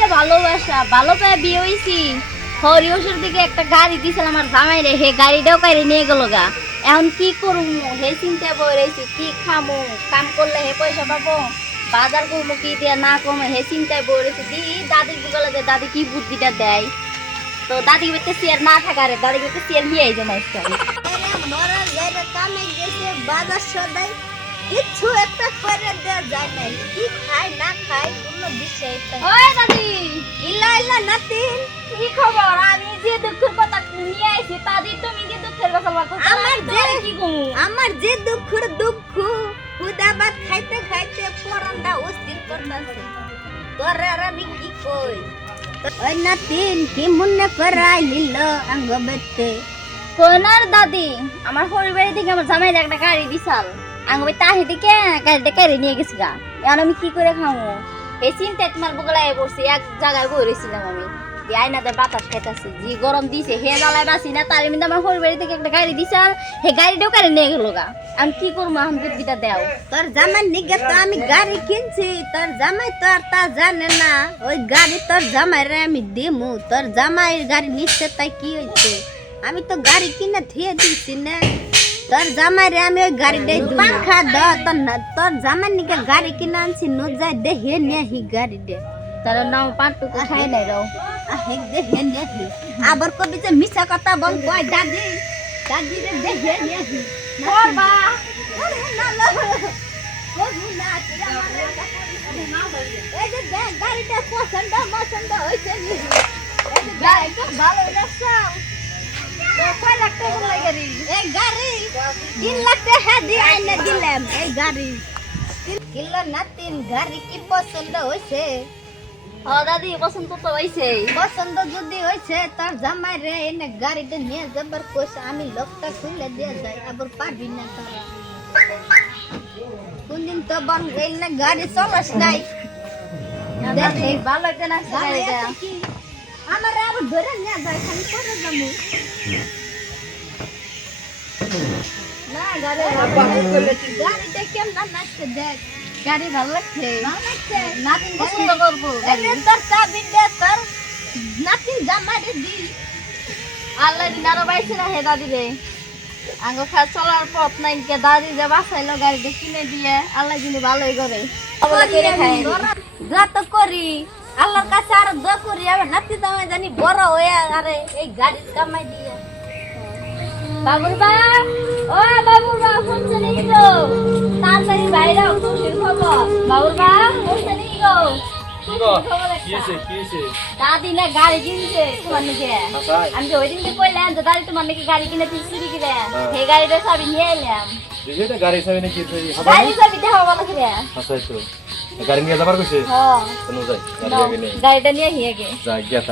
যে ভালোবাসা, ভালো পায়ে বিয়ে হইছি। হরিহসের দিকে একটা গাড়ি দিছিল আমার জামাই রে, হে গাড়িটাও কাইরে নিয়ে গেল গা। এখন কি করবো হে চিন্তা বই রয়েছি, কি খামো, কাম করলে হে পয়সা পাবো, বাজার করবো কি দিয়ে না কমে হে চিন্তায় বই রয়েছি। দি দাদির বুগলে যে দাদি কি বুদ্ধিটা দেয়। তো দাদি বেতে চেয়ার না থাকা রে, দাদি বেতে চেয়ার নিয়ে আই জমা মরা যাইরে কামে গেছে বাজার সদাই কিছু একটা করে দেওয়া যায় নাই, কি খায় না খায় কোনো বিষয় নাই। ওই দাদি, ইলা ইলা নাতিন, কি খবর? আমি যে দুঃখের কথা নিয়ে আইছি দাদি, তুমি কি দুঃখের কথা বলছো? আমার যে দুঃখের দুঃখ খুদাবাদ খাইতে খাইতে পরানটা অস্থির করতেছে। তোরে আর আমি কি কই? ওই নাতিন কি মনে করাই নিল আঙ্গ বেতে। কোনার দাদি, আমার পরিবারের দিকে আমার জামাই একটা গাড়ি দিছাল, আঙ্গবে তাহি দিকে গাড়িটা কেড়ে নিয়ে গেছি গা। এখন আমি কি করে খাবো এই চিন্তায় তোমার বগলায় পড়ছি। এক জায়গায় বই রয়েছিলাম আমি, আয়নাতে বাতাস খাইতেছি, যে গরম দিছে হে জ্বালায় বাঁচি না। তার মধ্যে আমার পরিবারের থেকে একটা গাড়ি দিছাল, হে গাড়িটাও কেড়ে নিয়ে গেল গা। আমি কি করবো এখন বুদ্ধিটা দেও। তোর জামাই নিগে তো আমি গাড়ি কিনছি, তোর জামাই তো আর তা জানে না। ওই গাড়ি তোর জামাই রে আমি দিমু, তোর জামাই গাড়ি নিচ্ছে তাই কি হইছে? আমি তো গাড়ি কিনে থিয়ে দিছি না। তোর জামাই রে আমি ওই গাড়িটাই পাখা দ তোর না, তোর জামাই নিকে গাড়ি কিনে আনছি ন যাই দে হে নিয়ে হি গাড়ি দে। তার নাম পাঁচটুকু খাই নাই রাও। আহে দে হে নিয়ে হি আবার কবি যে মিছা কথা বল কয় দাদি, দাদি রে দে হে নিয়ে হি করবা আরে না না বলু না তুই আমার এই যে দেখ গাড়িটা পছন্দ পছন্দ হইছে নি। এই যে গাড়িটা ভালো লাগছে। তো কয় লাখ টাকা লাগে রে এই গাড়ি 3 লাখ টাকা দিয়ে আইনে দিলাম। এই গাড়ি 3 কিলো না 3 গাড়ি কি পছন্দ হইছে? ও দাদি পছন্দ তো হইছে। পছন্দ যদি হইছে তোর জামাই রে এনে গাড়িটা নিয়ে যাবার কইছে, আমি লোকটা খুলে দিয়ে যাই আবার পারবি না তোরা। কোনদিন তো বন গেল না গাড়ি চলাস নাই। দেখি ভালো একটা না গাড়িটা। আমার আবার ধরে নিয়ে যায় খালি করে যাবো না গাড়ি গাড়িটা কেমন নাচছে দেখ। গাড়ি ভালো লাগছে, ভালো লাগছে। নাতিন পছন্দ করবো গাড়ি। এরে তোর চাবি দে, তোর নাতি জামাইরে দি। আল্লাহ দিন আরো বাইছে না হে দাদি রে। আঙ্গ খা চলার পথ নাই কে দাদি যে বাঁচাইলো গাড়িটা কিনে দিয়ে, আল্লাহ যিনি ভালোই করে দোয়া তো করি আল্লাহর কাছে, আর দোয়া করি আমার নাতি জামাই জানি বড় হয়ে আরে এই গাড়ি কামাই দিয়ে। বাবুর বা, ও বাবুর বা শুনছে নাকি গো? তাড়াতাড়ি বাইরে খুশির খবর। বাবুর বা শুনছে নাকি গো? দাদি না গাড়ি কিনছে তোমার নাকি। আমি তো ওই দিনকে কইলাম যে দাদি তোমার নাকি গাড়ি কিনে চুরি কিনে, সেই গাড়িটা চাবি নিয়ে এলাম। গাড়ি চাবি নাকি গাড়ি চাবি দেওয়া ভালো করে। গাড়ি নিয়ে যাবার কইছে হ্যাঁ চলো যাই গাড়িটা নিয়ে হিয়ে গে। যাই গিয়া